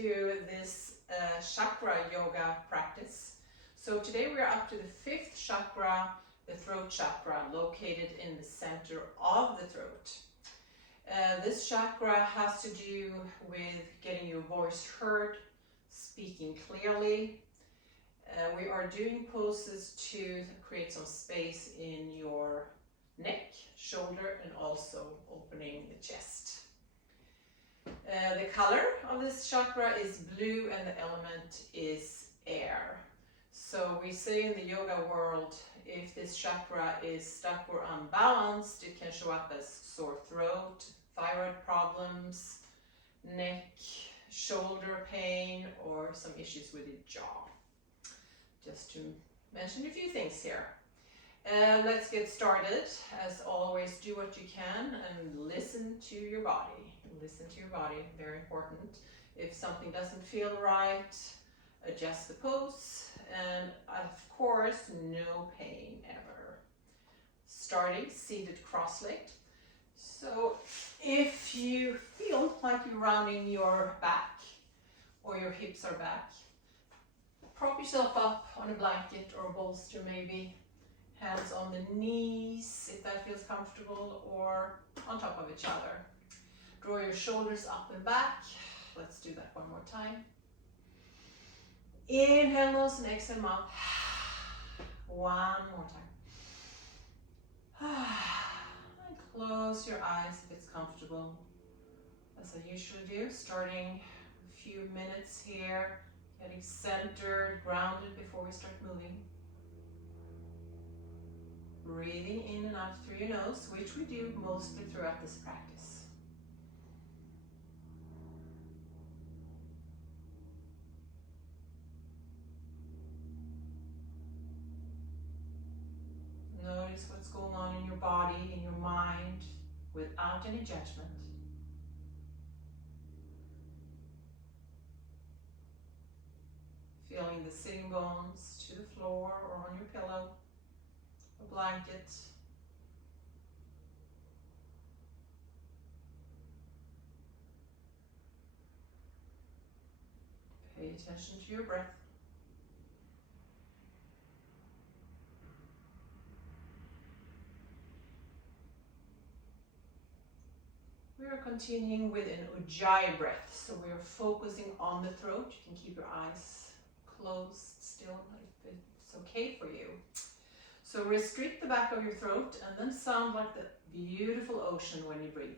to this chakra yoga practice. So today we are up to the 5th chakra, the throat chakra, located in the center of the throat. This chakra has to do with getting your voice heard, speaking clearly. We are doing poses to create some space in your neck, shoulder, and also opening the chest. The color of this chakra is blue and the element is air. So we say in the yoga world, if this chakra is stuck or unbalanced, it can show up as sore throat, thyroid problems, neck, shoulder pain, or some issues with the jaw. Just to mention a few things here. Let's get started. As always, do what you can and listen to your body. Listen to your body, very important. If something doesn't feel right, adjust the pose, and of course, no pain ever. Starting seated cross-legged. So if you feel like you're rounding your back or your hips are back, prop yourself up on a blanket or a bolster maybe. Hands on the knees if that feels comfortable, or on top of each other. Draw your shoulders up and back. Let's do that one more time. Inhale nose and exhale mouth. One more time. And close your eyes if it's comfortable. As I usually do, starting a few minutes here, getting centered, grounded before we start moving. Breathing in and out through your nose, which we do mostly throughout this practice. Notice what's going on in your body, in your mind, without any judgment. Feeling the sitting bones to the floor or on your pillow, a blanket. Pay attention to your breath. We are continuing with an Ujjayi breath, so we are focusing on the throat. You can keep your eyes closed still if it's okay for you. So restrict the back of your throat and then sound like the beautiful ocean when you breathe.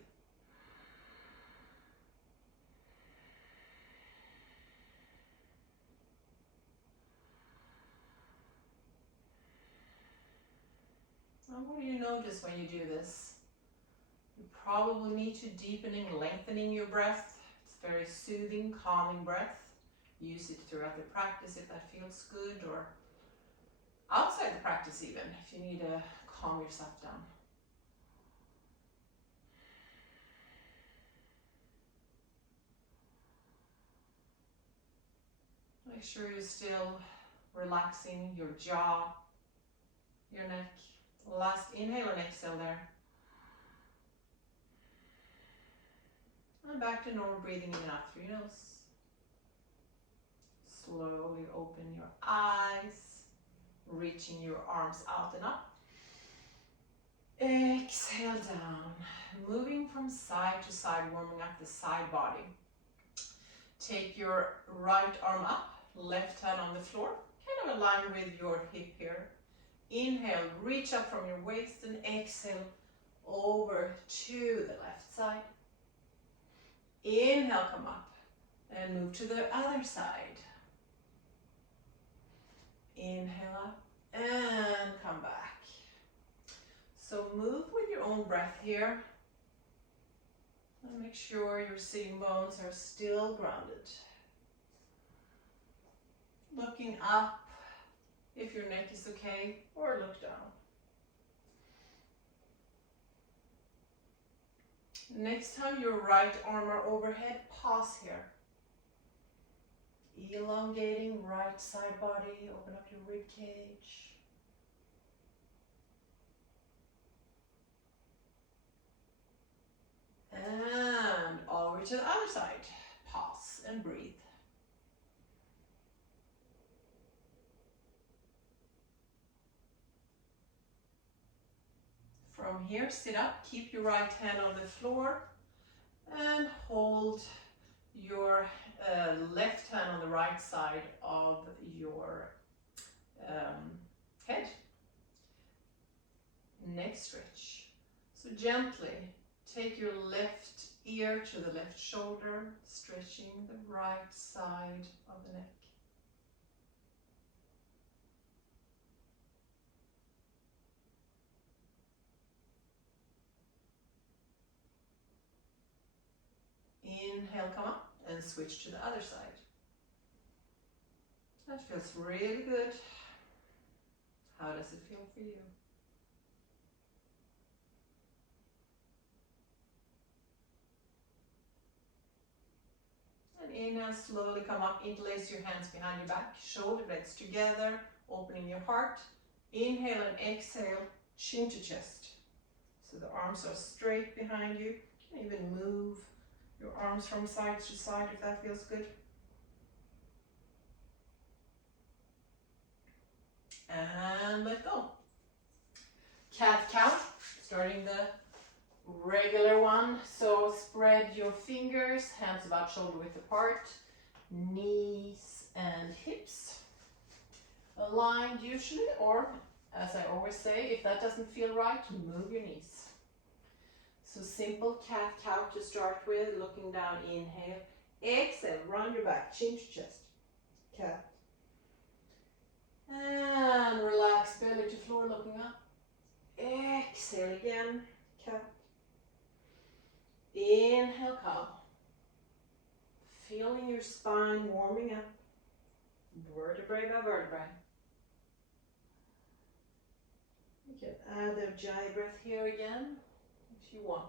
Now what do you notice when you do this? You probably need to deepening, lengthening your breath. It's very soothing, calming breath. Use it throughout the practice if that feels good, or outside the practice even, if you need to calm yourself down. Make sure you're still relaxing your jaw, your neck. Last inhale and exhale there. And back to normal breathing in and out through your nose. Slowly open your eyes, reaching your arms out and up. Exhale down, moving from side to side, warming up the side body. Take your right arm up, left hand on the floor, kind of align with your hip here. Inhale, reach up from your waist, and exhale over to the left side. Inhale, come up and move to the other side. Inhale up and come back. So move with your own breath here. And make sure your sitting bones are still grounded. Looking up if your neck is okay, or look down. Next time your right arm are overhead, pause here. Elongating right side body, open up your rib cage. And over to the other side. Pause and breathe. From here, sit up, keep your right hand on the floor and hold your left hand on the right side of your head. Neck stretch. So gently take your left ear to the left shoulder, stretching the right side of the neck. Inhale, come up and switch to the other side. That feels really good. How does it feel for you? And inhale, slowly come up, interlace your hands behind your back, shoulder blades together, opening your heart. Inhale and exhale, chin to chest. So the arms are straight behind you. You can even move your arms from side to side if that feels good. And let go. Cat-cow, starting the regular one. So spread your fingers, hands about shoulder width apart, knees and hips aligned usually, or as I always say, if that doesn't feel right, move your knees. So simple cat-cow to start with, looking down, inhale, exhale, round your back, chin to chest, cat. And relax, belly to floor, looking up. Exhale again, cat. Inhale, cow. Feeling your spine warming up, vertebrae by vertebrae. You can add a Ujjayi breath here again, if you want.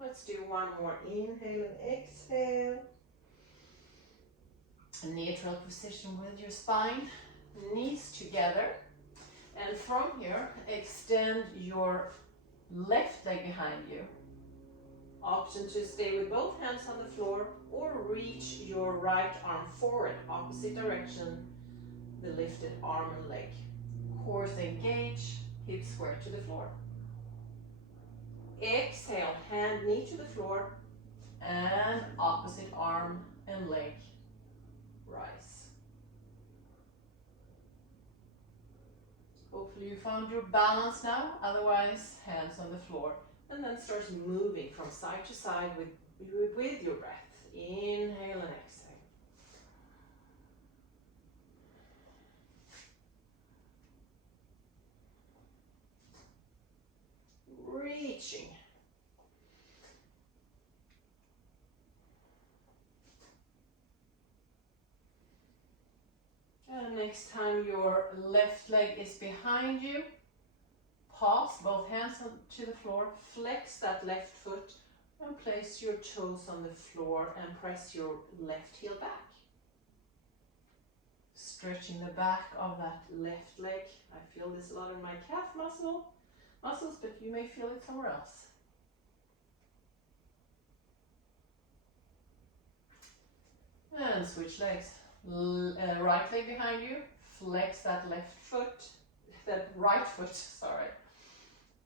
Let's do one more. Inhale and exhale. A neutral position with your spine, knees together. And from here, extend your left leg behind you. Option to stay with both hands on the floor or reach your right arm forward, opposite direction, the lifted arm and leg. Core engage, hips square to the floor. Exhale, hand knee to the floor and opposite arm and leg rise. Hopefully you found your balance now, otherwise hands on the floor. And then start moving from side to side with your breath. Inhale and exhale. Reaching. And next time your left leg is behind you, pause, both hands to the floor, flex that left foot and place your toes on the floor and press your left heel back. Stretching the back of that left leg. I feel this a lot in my calf muscles, but you may feel it somewhere else. And switch legs. Right leg behind you, flex that right foot, sorry.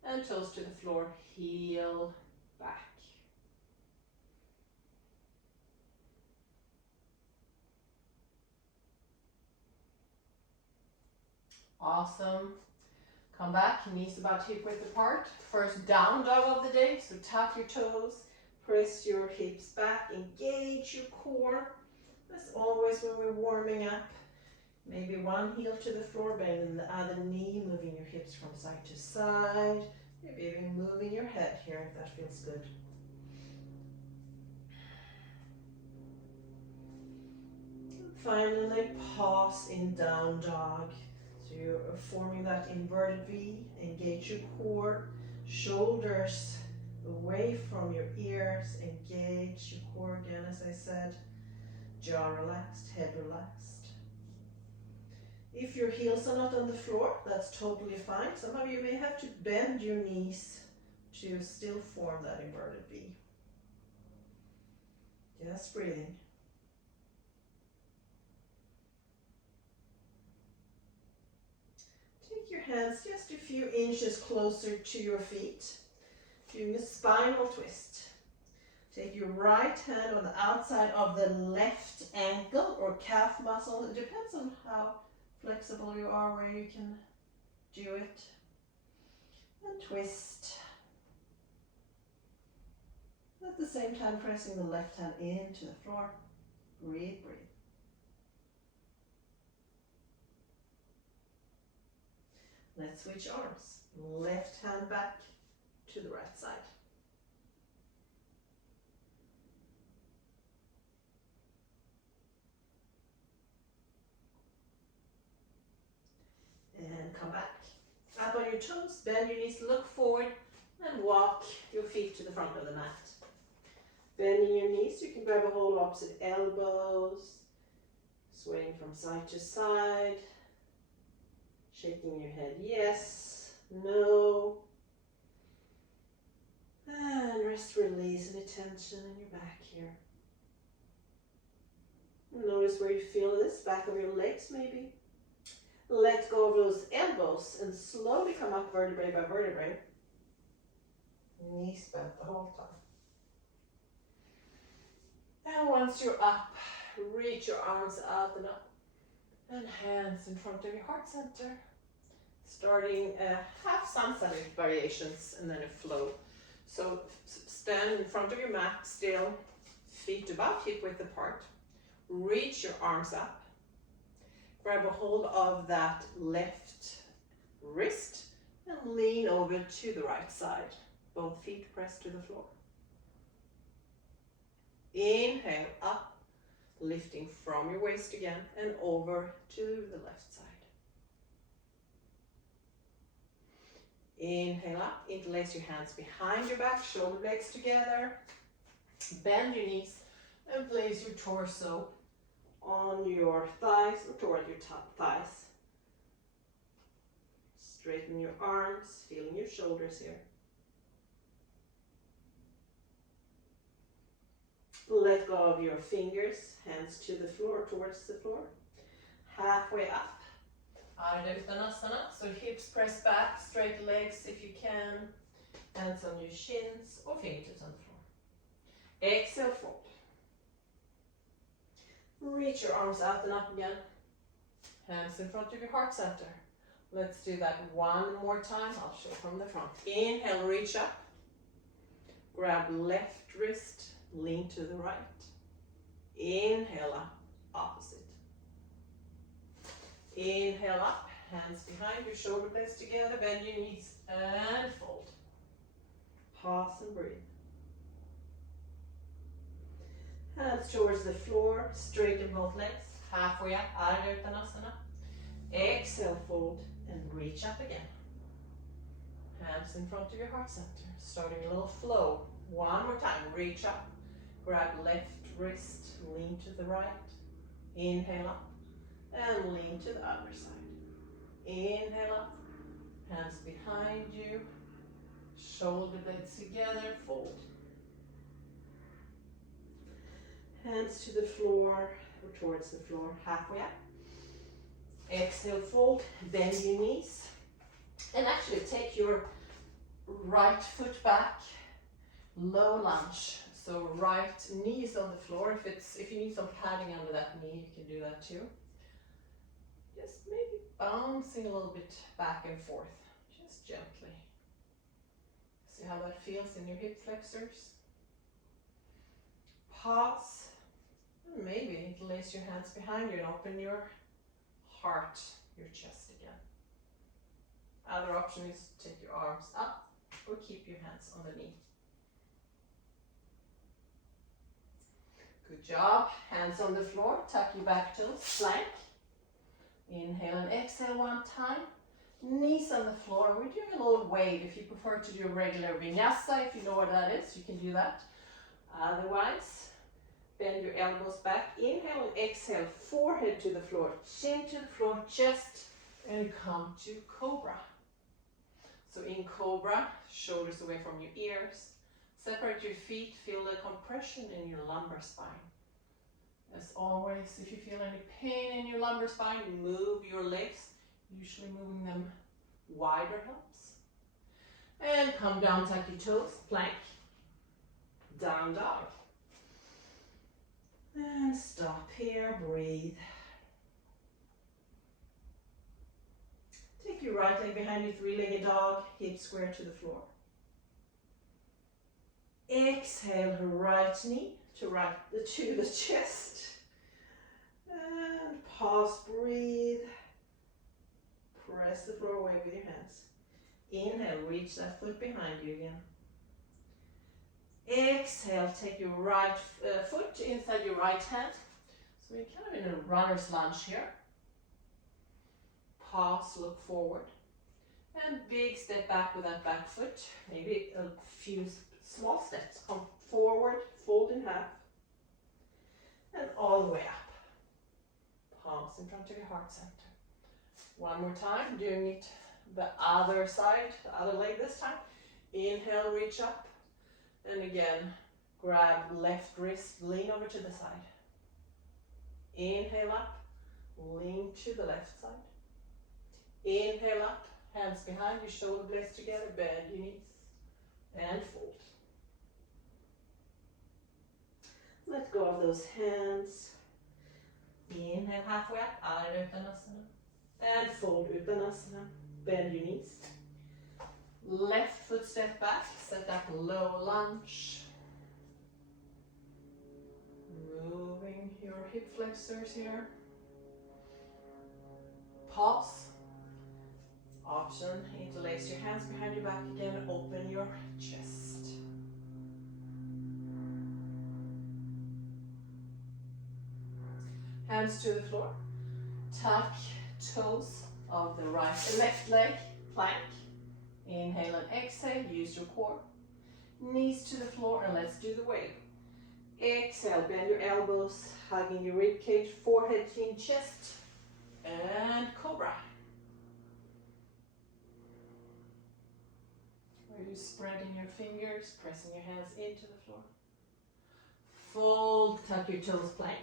And toes to the floor, heel back. Awesome. Come back, knees about hip width apart. First down dog of the day, so tap your toes, press your hips back, engage your core. As always when we're warming up, maybe one heel to the floor, bending the other knee, moving your hips from side to side. Maybe even moving your head here if that feels good. Finally, pause in down dog. So you're forming that inverted V. Engage your core, shoulders away from your ears. Engage your core again, as I said. Jaw relaxed, head relaxed. If your heels are not on the floor, that's totally fine. Some of you may have to bend your knees to still form that inverted V. Just breathing. hands just a few inches closer to your feet. Doing a spinal twist. Take your right hand on the outside of the left ankle or calf muscle. It depends on how flexible you are, where you can do it. And twist. At the same time, pressing the left hand into the floor. Breathe, breathe. Let's switch arms. Left hand back to the right side. And come back. Up on your toes, bend your knees, look forward, and walk your feet to the front of the mat. Bending your knees, you can grab a hold of opposite elbows, swaying from side to side, shaking your head yes, no, and rest, release any tension in your back here. Notice where you feel this, back of your legs maybe. Let go of those elbows and slowly come up vertebrae by vertebrae. Knees bent the whole time. And once you're up, reach your arms out and up. And hands in front of your heart center. Starting half sun salutation variations and then a flow. So stand in front of your mat still, feet above, hip width apart. Reach your arms up. Grab a hold of that left wrist and lean over to the right side. Both feet pressed to the floor. Inhale up, lifting from your waist again and over to the left side. Inhale up, interlace your hands behind your back, shoulder blades together. Bend your knees and place your torso on your thighs or toward your thighs. Straighten your arms, feeling your shoulders here. Let go of your fingers, hands to the floor, towards the floor. Halfway up. Ardha Uttanasana, so hips press back, straight legs if you can. Hands on your shins or fingertips on the floor. Exhale, fold. Reach your arms out and up again. Hands in front of your heart center. Let's do that one more time. I'll show from the front. Inhale, reach up. Grab left wrist, lean to the right. Inhale up, opposite. Inhale up, hands behind your shoulder blades together, bend your knees and fold. Pause and breathe. Hands towards the floor, straighten both legs, halfway up, Ardha Uttanasana. Exhale, fold and reach up again. Hands in front of your heart center, starting a little flow. One more time, reach up, grab left wrist, lean to the right. Inhale up and lean to the other side. Inhale up, hands behind you, shoulder blades together, fold. Hands to the floor or towards the floor, halfway up. Exhale, fold, bend your knees. And actually take your right foot back, low lunge. So right knee is on the floor. If you need some padding under that knee, you can do that too. Just maybe bouncing a little bit back and forth, just gently. See how that feels in your hip flexors. Pause. And maybe interlace your hands behind you and open your heart, your chest again. Other option is to take your arms up or keep your hands on the knee. Good job. Hands on the floor, tuck your back toes, plank. Inhale and exhale one time. Knees on the floor. We're doing a little wave. If you prefer to do a regular vinyasa, if you know what that is, you can do that. Otherwise, bend your elbows back. Inhale and exhale, forehead to the floor, chin to the floor, chest, and come to Cobra. So in Cobra, shoulders away from your ears. Separate your feet, feel the compression in your lumbar spine. As always, if you feel any pain in your lumbar spine, move your legs, usually moving them Wider helps. And come down, tuck your toes, plank. Down dog. And stop here, breathe. Take your right leg behind you, three-legged dog, hip square to the floor. Exhale, right knee to the chest. And pause, breathe. Press the floor away with your hands. Inhale, reach that foot behind you again. Exhale, take your right foot inside your right hand. So we're kind of in a runner's lunge here. Pause, look forward. And big step back with that back foot. Maybe a few small steps. Come forward, fold in half. And all the way up. Palms in front of your heart center. One more time, doing it the other side, the other leg this time. Inhale, reach up. And again, grab left wrist, lean over to the side. Inhale up, lean to the left side. Inhale up, hands behind you, shoulder blades together, bend your knees, and fold. Let go of those hands. Inhale halfway up, Ardha Uttanasana. And fold Uttanasana, bend your knees. Left foot step back, set up low lunge. Moving your hip flexors here. Pause. Option, interlace your hands behind your back again, open your chest. Hands to the floor. Tuck toes of the left leg, plank. Inhale and exhale, use your core. Knees to the floor and let's do the wave. Exhale, bend your elbows, hugging your rib cage, forehead, chin, chest, and cobra. Where you're spreading your fingers, pressing your hands into the floor. Fold, tuck your toes, plank.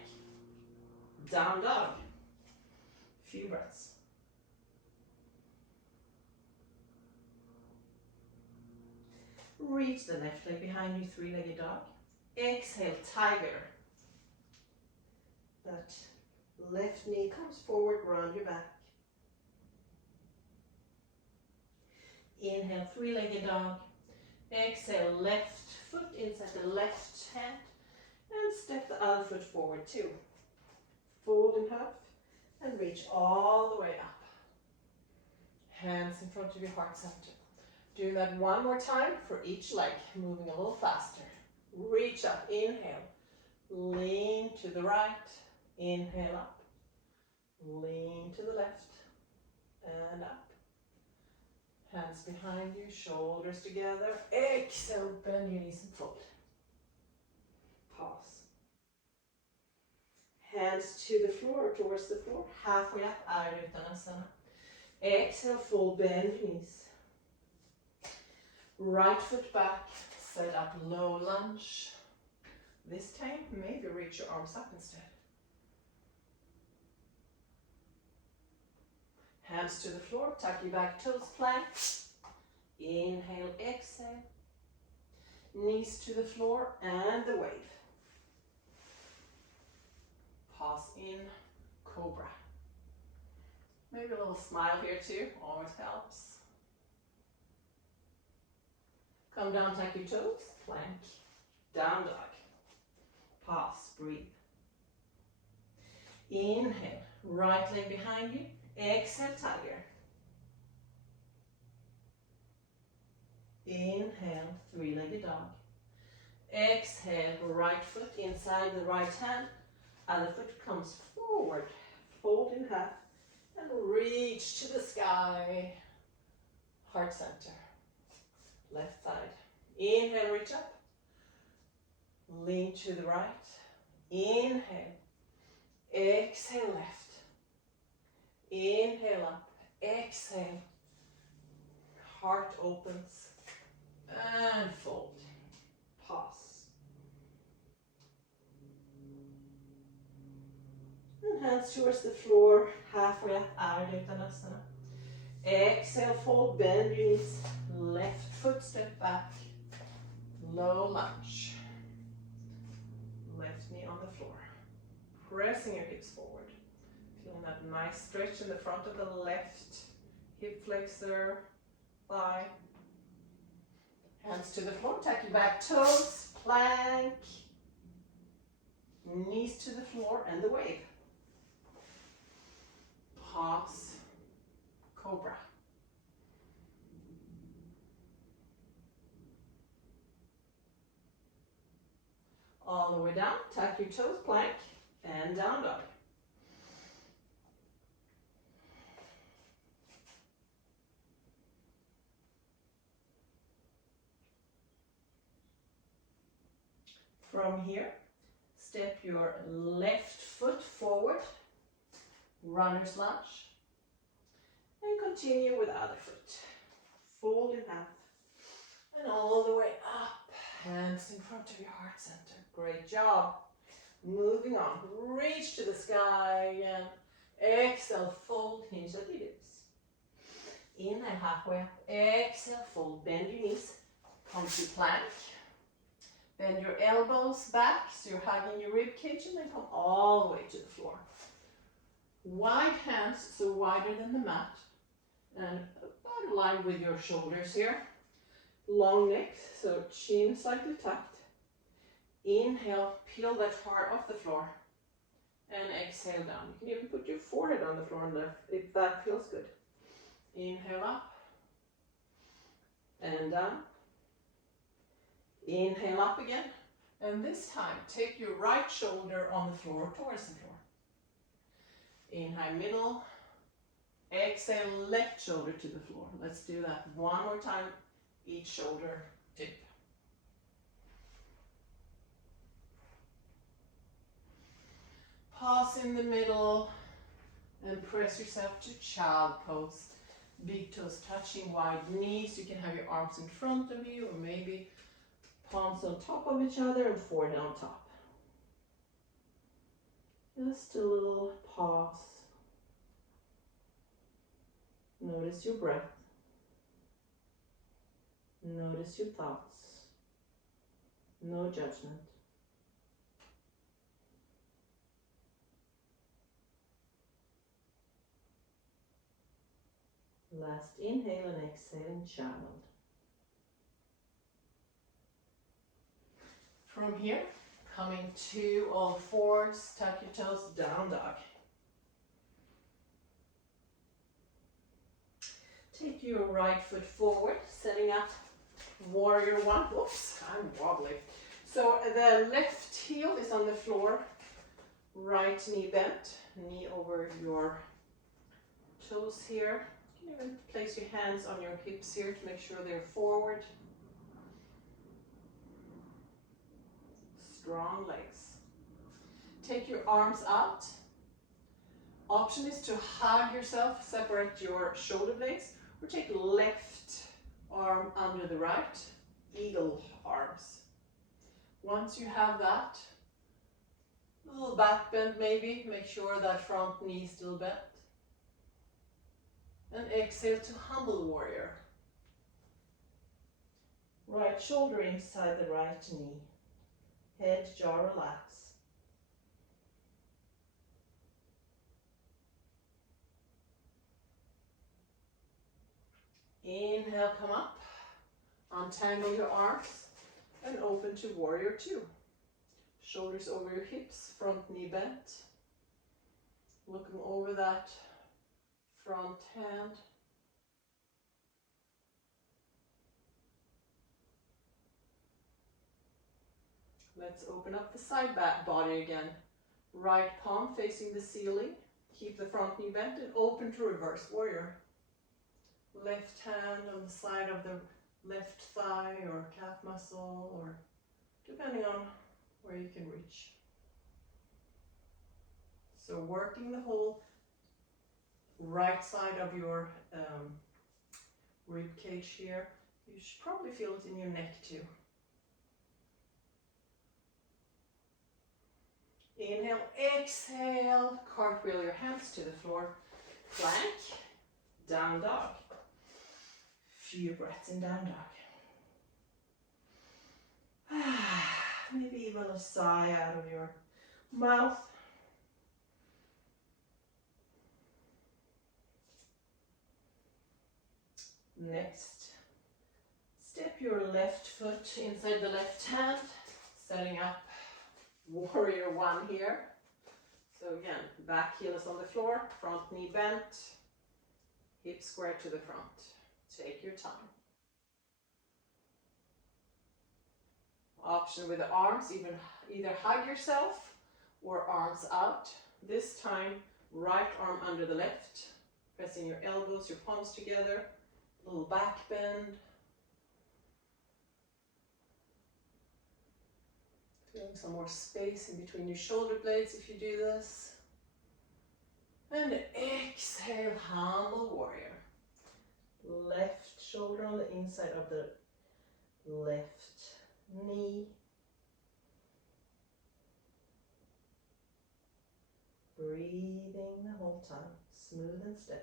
Down dog. Few breaths. Reach the left leg behind you, three-legged dog. Exhale, tiger. That left knee comes forward, round your back. Inhale, three-legged dog. Exhale, left foot inside the left hand. And step the other foot forward too. Fold in half and reach all the way up. Hands in front of your heart center. Do that one more time for each leg, moving a little faster. Reach up, inhale, lean to the right, inhale up, lean to the left, and up. Hands behind you, shoulders together. Exhale, bend your knees and fold. Pause. Hands to the floor, towards the floor, halfway up, Ardha Uttanasana. Exhale, fold, bend your knees. Right foot back, set up low lunge. This time, maybe reach your arms up instead. Hands to the floor, tuck your back toes, plank. Inhale, exhale. Knees to the floor and the wave. Pause in, cobra. Maybe a little smile here too, always helps. Come down, tuck your toes, plank, down dog. Pause, breathe. Inhale, right leg behind you. Exhale, tiger. Inhale, three-legged dog. Exhale, right foot inside the right hand. Other foot comes forward. Fold in half and reach to the sky. Heart center. Left side. Inhale, reach up. Lean to the right. Inhale. Exhale, left. Inhale up. Exhale. Heart opens. And fold. Pause. And hands towards the floor. Halfway up, Ardha Uttanasana. Exhale, fold, bend your knees. Left foot, step back. Low lunge. Left knee on the floor. Pressing your hips forward. Feeling that nice stretch in the front of the left hip flexor, thigh. Hands to the floor, tuck your back toes, plank. Knees to the floor and the wave. Pause, cobra. All the way down, tuck your toes, plank, and down dog. From here, step your left foot forward, runner's lunge, and continue with the other foot. Fold in half, and all the way up, hands in front of your heart center. Great job. Moving on, reach to the sky again. Exhale, fold, hinge at the hips. Inhale, halfway up. Exhale, fold, bend your knees. Come to plank. Bend your elbows back, so you're hugging your rib cage, and then come all the way to the floor. Wide hands, so wider than the mat, and about aligned with your shoulders here. Long neck, so chin slightly tucked. Inhale, peel that heart off the floor, and exhale down. You can even put your forehead on the floor if that feels good. Inhale up, and down. Inhale up again, and this time take your right shoulder on the floor towards the floor. Inhale middle, exhale left shoulder to the floor. Let's do that one more time, each shoulder tip. Pause in the middle and press yourself to child pose. Big toes touching, wide knees. You can have your arms in front of you, or maybe palms on top of each other and forehead on top. Just a little pause. Notice your breath. Notice your thoughts. No judgment. Last inhale and exhale in child. From here, coming to all fours, tuck your toes, down dog. Take your right foot forward, setting up warrior one. Whoops, I'm wobbly. So the left heel is on the floor, right knee bent, knee over your toes here. You can even place your hands on your hips here to make sure they're forward. Strong legs. Take your arms out. Option is to hug yourself, separate your shoulder blades, or take left arm under the right, eagle arms. Once you have that, a little back bend maybe, make sure that front knee is still bent. And exhale to humble warrior. Right shoulder inside the right knee. Head, jaw relax. Inhale, come up. Untangle your arms and open to warrior two. Shoulders over your hips, front knee bent. Looking over that front hand. Let's open up the side back body again. Right palm facing the ceiling. Keep the front knee bent and open to reverse warrior. Left hand on the side of the left thigh or calf muscle, or depending on where you can reach. So working the whole right side of your rib cage here. You should probably feel it in your neck too. Inhale, exhale, cartwheel your hands to the floor, plank, Down dog. Few breaths in down dog. Maybe even a sigh out of your mouth. Next, step your left foot inside the left hand, setting up warrior one here. So again, back heel is on the floor, front knee bent, hip square to the front. Take your time. Option with the arms, either hug yourself or arms out. This time, right arm under the left, pressing your elbows, your palms together, little back bend. Feeling some more space in between your shoulder blades if you do this. And exhale, humble warrior. Left shoulder on the inside of the left knee. Breathing the whole time, smooth and steady.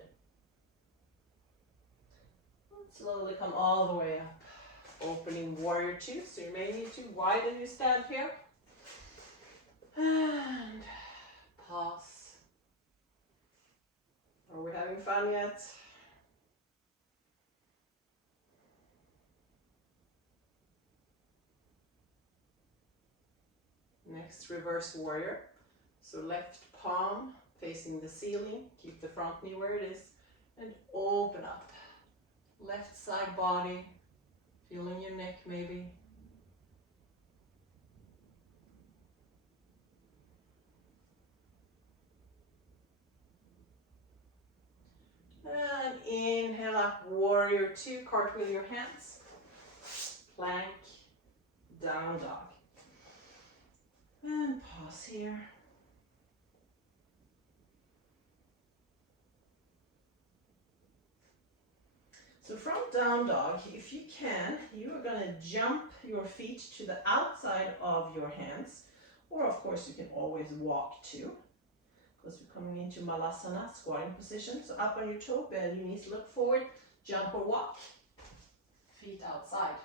Slowly come all the way up. Opening warrior two, so you may need to widen your stand here. And pause. Are we having fun yet? Next, reverse warrior. So left palm facing the ceiling, keep the front knee where it is, and open up. Left side body, feeling your neck maybe. And inhale up, warrior two, cartwheel your hands. Plank, down dog. And pause here. So from down dog, if you can, you are going to jump your feet to the outside of your hands. Or of course you can always walk too, because we're coming into malasana, squatting position. So up on your toe, bend your knees, look forward, jump or walk. Feet outside.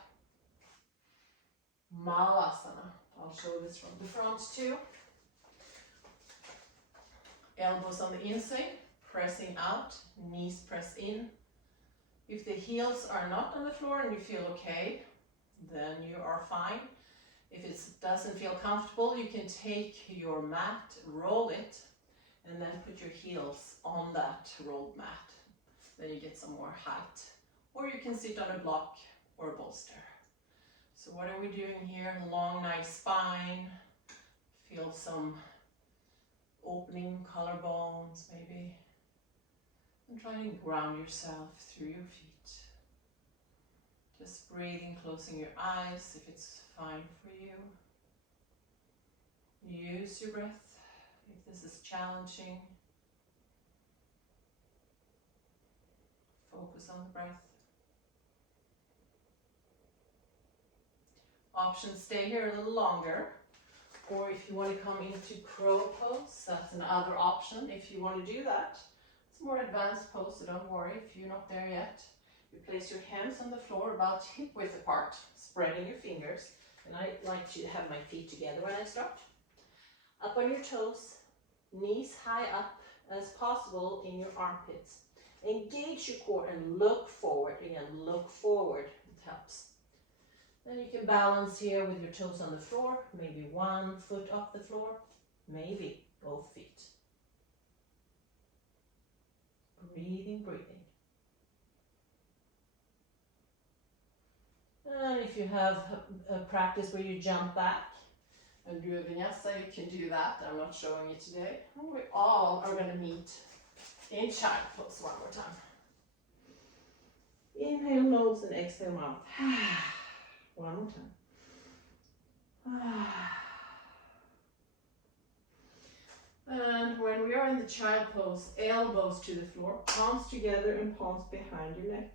Malasana. I'll show this from the front too. Elbows on the inside, pressing out, knees press in. If the heels are not on the floor and you feel okay, then you are fine. If it doesn't feel comfortable, you can take your mat, roll it, and then put your heels on that rolled mat. Then you get some more height. Or you can sit on a block or a bolster. So what are we doing here? Long, nice spine. Feel some opening collarbones maybe. And try to ground yourself through your feet. Just breathing, closing your eyes if it's fine for you. Use your breath if this is challenging. Focus on the breath. Options, stay here a little longer. Or if you want to come into crow pose, that's another option if you want to do that. It's a more advanced pose, so don't worry if you're not there yet. You place your hands on the floor about hip width apart, spreading your fingers. And I like to have my feet together when I start. Up on your toes, knees high up as possible in your armpits. Engage your core and look forward. Again, look forward. It helps. Then you can balance here with your toes on the floor, maybe one foot off the floor, maybe both feet. Breathing, breathing. And if you have a practice where you jump back and do a vinyasa, you can do that. I'm not showing you today. We all are going to meet in child pose one more time. Inhale nose and exhale mouth. One more time. And when we are in the child pose, elbows to the floor, palms together and palms behind your neck.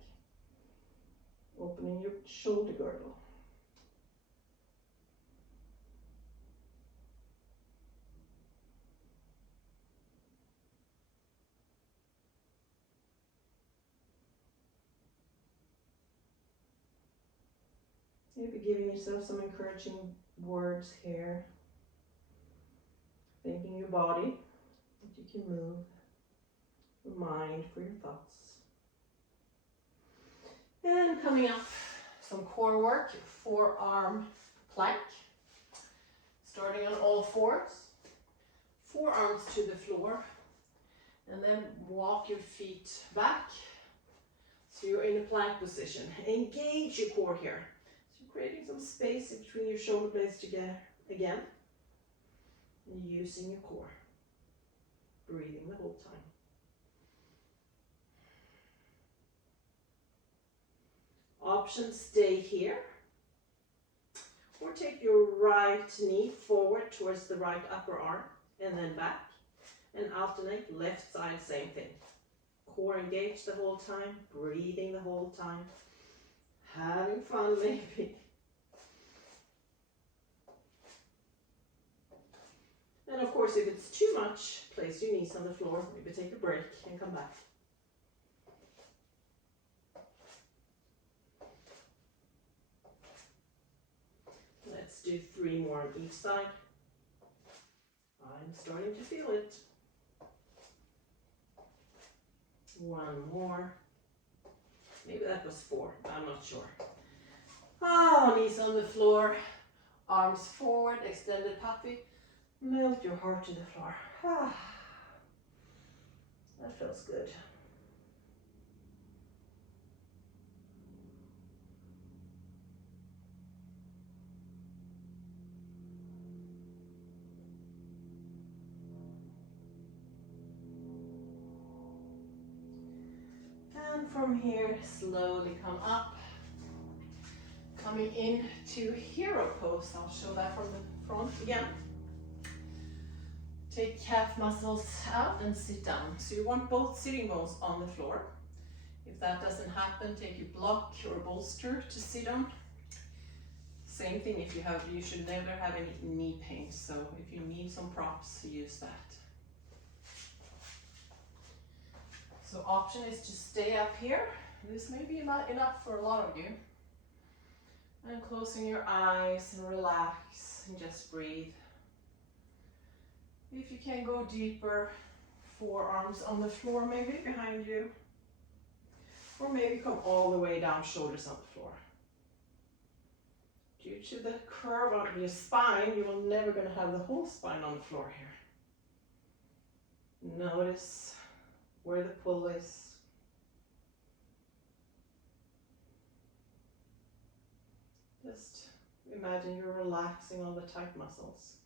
Opening your shoulder girdle. Maybe giving yourself some encouraging words here. Thanking your body that you can move, your mind for your thoughts. And coming up, some core work, forearm plank. Starting on all fours, forearms to the floor, and then walk your feet back so you're in a plank position. Engage your core here. So you're creating some space in between your shoulder blades together again. And using your core. Breathing the whole time. Option, stay here. Or take your right knee forward towards the right upper arm and then back. And alternate left side, same thing. Core engaged the whole time, breathing the whole time. Having fun maybe. And of course, if it's too much, place your knees on the floor, maybe take a break and come back. Let's do 3 more on each side. I'm starting to feel it. 1 more. Maybe that was 4, I'm not sure. Oh, knees on the floor, arms forward, extended puppy. Melt your heart to the floor. Ah, that feels good. And from here, slowly come up. Coming into hero pose. I'll show that from the front again. Take calf muscles out and sit down. So you want both sitting bones on the floor. If that doesn't happen, take your block or bolster to sit on. Same thing if you should never have any knee pain. So if you need some props, use that. So option is to stay up here. This may be enough for a lot of you. And closing your eyes and relax and just breathe. If you can go deeper, forearms on the floor, maybe behind you. Or maybe come all the way down, shoulders on the floor. Due to the curve of your spine, you're never going to have the whole spine on the floor here. Notice where the pull is. Just imagine you're relaxing all the tight muscles.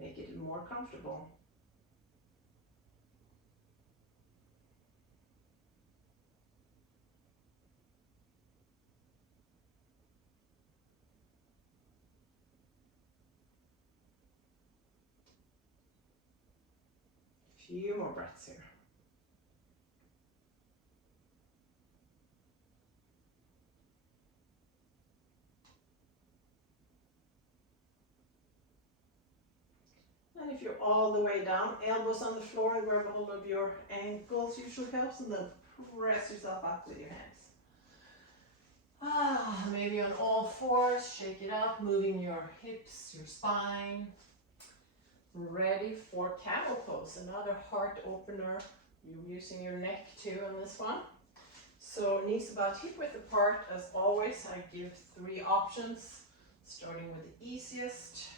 Make it more comfortable. A few more breaths here. And if you're all the way down, elbows on the floor and grab a hold of your ankles usually helps, and then press yourself up with your hands. Maybe on all fours, shake it up, moving your hips, your spine. Ready for camel pose, another heart opener. You're using your neck too on this one. So knees about hip width apart as always. I give 3 options, starting with the easiest.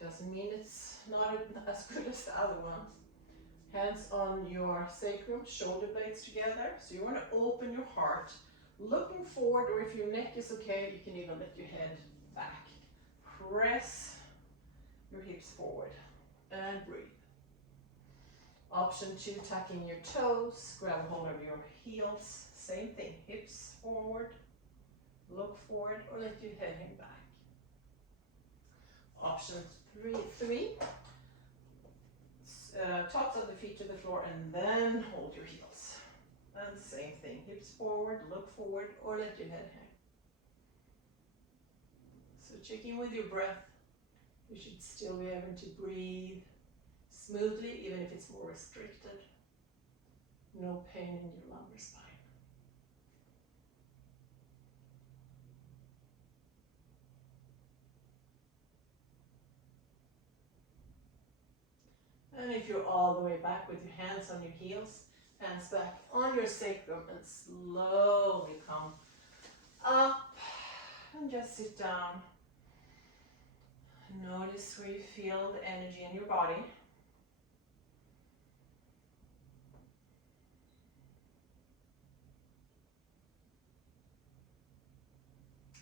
Doesn't mean it's not as good as the other one. Hands on your sacrum, shoulder blades together. So you want to open your heart, looking forward, or if your neck is okay, you can even let your head back. Press your hips forward and breathe. Option 2, tucking your toes, grab a hold of your heels. Same thing, hips forward, look forward, or let your head hang back. Option 3, tops of the feet to the floor and then hold your heels. And same thing, hips forward, look forward, or let your head hang. So checking with your breath, you should still be able to breathe smoothly, even if it's more restricted. No pain in your lumbar spine. And if you're all the way back with your hands on your heels, hands back on your sacrum, and slowly come up and just sit down. Notice where you feel the energy in your body.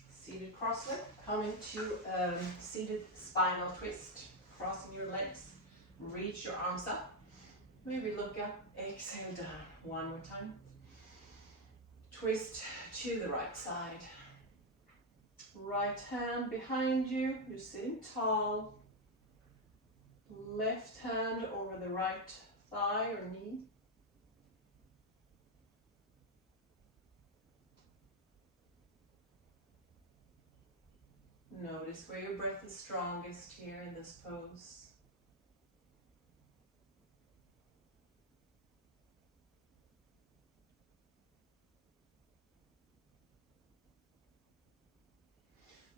Seated cross-leg, coming to seated spinal twist, crossing your legs, reach your arms up, maybe look up, exhale down, one more time. Twist to the right side. Right hand behind you, you're sitting tall. Left hand over the right thigh or knee. Notice where your breath is strongest here in this pose.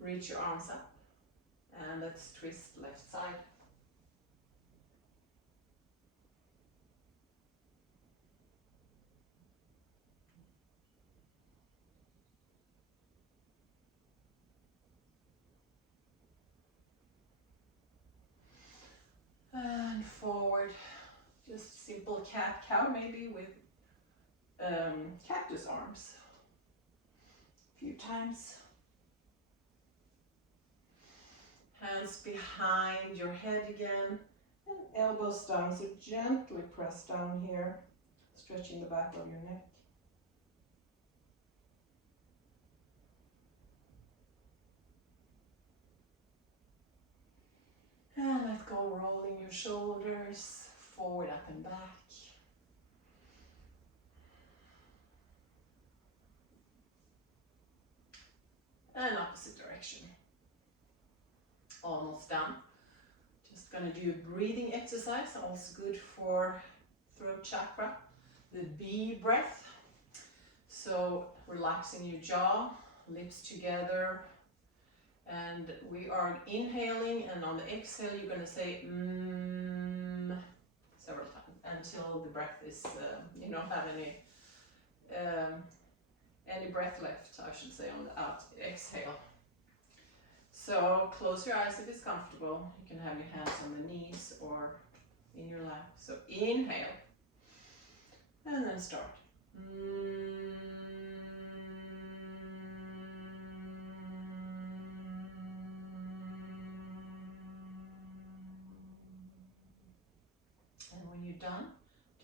Reach your arms up and let's twist left side. And forward, just simple cat-cow maybe with cactus arms. A few times. Hands behind your head again and elbows down, so gently press down here, stretching the back of your neck. And let go, rolling your shoulders forward, up and back. And opposite direction. Almost done. Just going to do a breathing exercise, also good for throat chakra. The B breath. So relaxing your jaw, lips together. And we are inhaling, and on the exhale you're going to say several times until the breath is, you don't have any breath left, I should say, on the out exhale. So close your eyes if it's comfortable. You can have your hands on the knees or in your lap. So inhale, and then start. And when you're done,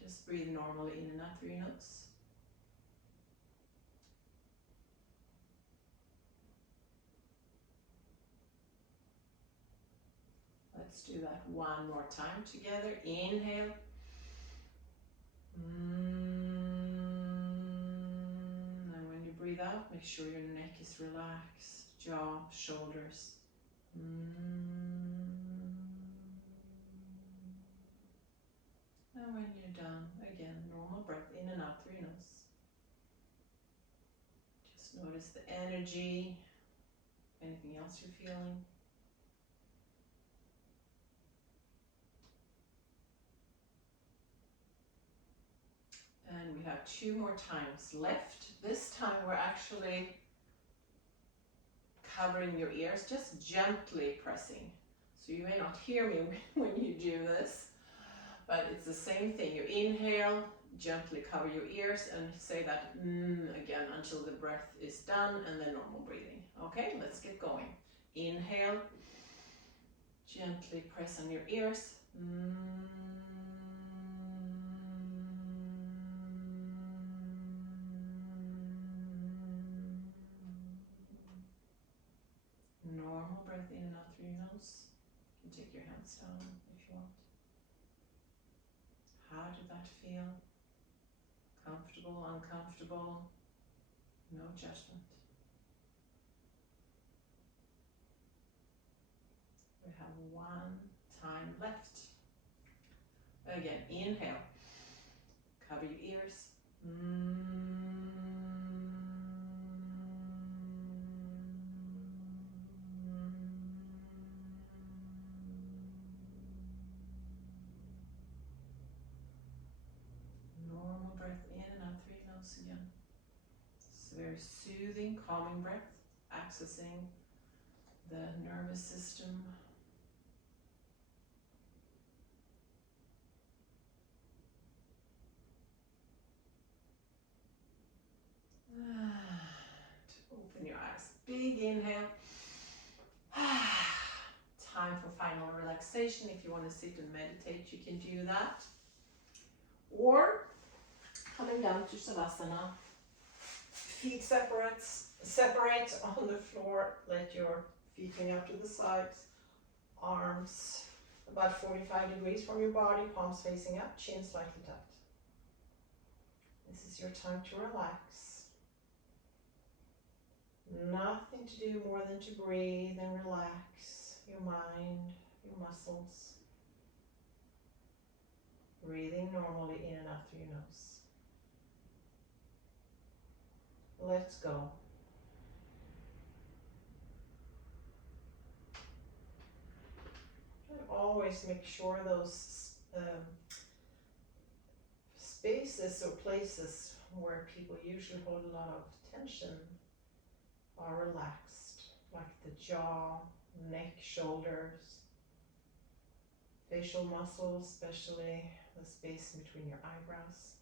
just breathe normally in and out through your nose. Let's do that one more time together. Inhale. And when you breathe out, make sure your neck is relaxed, jaw, shoulders. And when you're done, again, normal breath in and out through your nose. Just notice the energy, anything else you're feeling. And we have 2 more times left. This time we're actually covering your ears, just gently pressing. So you may not hear me when you do this, but it's the same thing. You inhale, gently cover your ears and say that again until the breath is done, and then normal breathing. Okay, let's get going. Inhale, gently press on your ears. Normal breath in and out through your nose. You can take your hands down if you want. How did that feel? Comfortable, uncomfortable? No judgment. We have 1 time left. Again, inhale. Cover your ears. nose again. It's a very soothing, calming breath, accessing the nervous system. And open your eyes. Big inhale. Time for final relaxation. If you want to sit and meditate, you can do that. Or coming down to Savasana. Feet separate on the floor. Let your feet hang out to the sides. Arms about 45 degrees from your body. Palms facing up. Chin slightly tucked. This is your time to relax. Nothing to do more than to breathe and relax your mind, your muscles. Breathing normally in and out through your nose. Let's go. And always make sure those spaces or places where people usually hold a lot of tension are relaxed, like the jaw, neck, shoulders, facial muscles, especially the space between your eyebrows.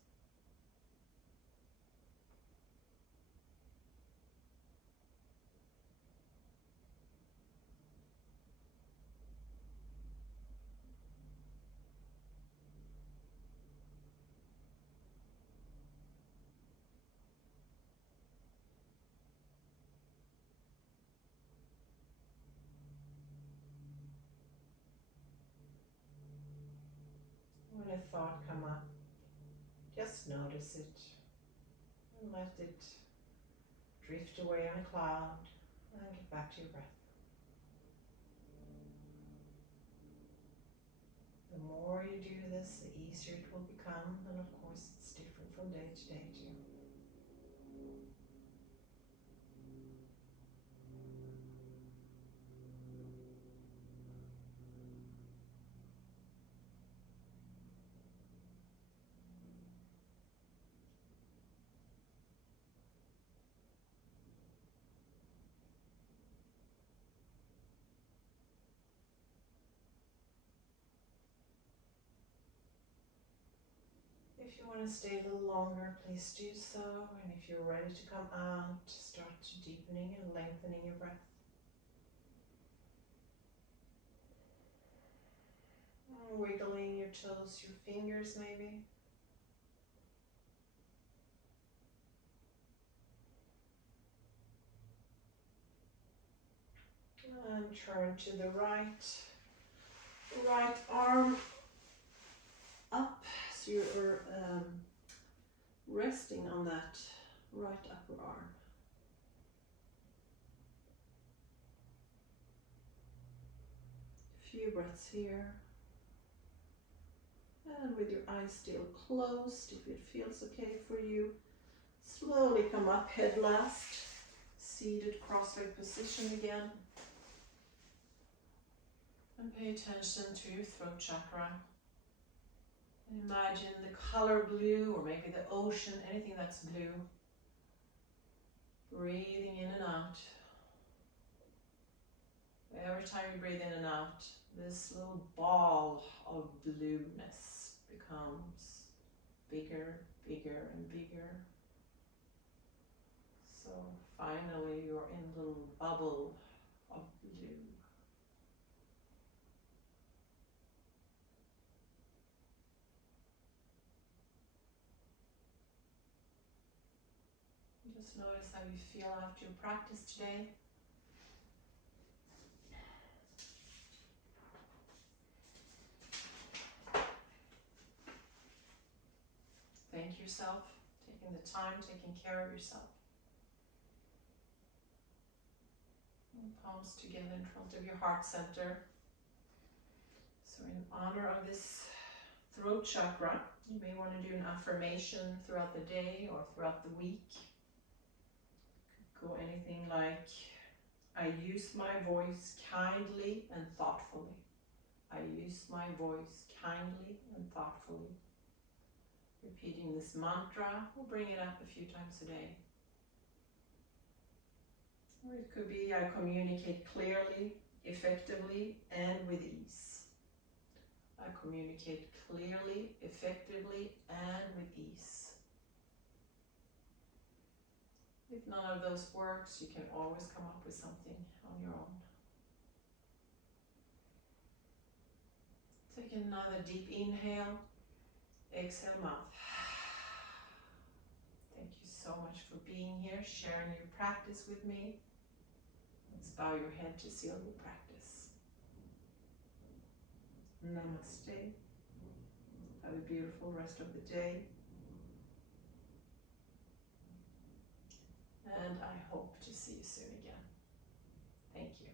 When a thought comes up, just notice it and let it drift away on a cloud and get back to your breath. The more you do this, the easier it will become, and of course it's different from day to day too. If you want to stay a little longer, please do so. And if you're ready to come out, start deepening and lengthening your breath. Wiggling your toes, your fingers maybe. And turn to the right arm up. So you're resting on that right upper arm. A few breaths here. And with your eyes still closed, if it feels okay for you, slowly come up head last, seated cross-legged position again. And pay attention to your throat chakra. And imagine the color blue, or maybe the ocean, anything that's blue. Breathing in and out. Every time you breathe in and out, this little ball of blueness becomes bigger, bigger, and bigger. So finally you're in a little bubble of blue. Just notice how you feel after your practice today. Thank yourself, taking the time, taking care of yourself. And palms together in front of your heart center. So in honor of this throat chakra, you may want to do an affirmation throughout the day or throughout the week. Could go anything like, I use my voice kindly and thoughtfully. I use my voice kindly and thoughtfully. repeating this mantra, or bring it up a few times a day. Or it could be, I communicate clearly, effectively, and with ease. I communicate clearly, effectively, and with ease. If none of those works, you can always come up with something on your own. Take another deep inhale, exhale mouth. Thank you so much for being here, sharing your practice with me. Let's bow your head to seal your practice. Namaste. Have a beautiful rest of the day. And I hope to see you soon again. Thank you.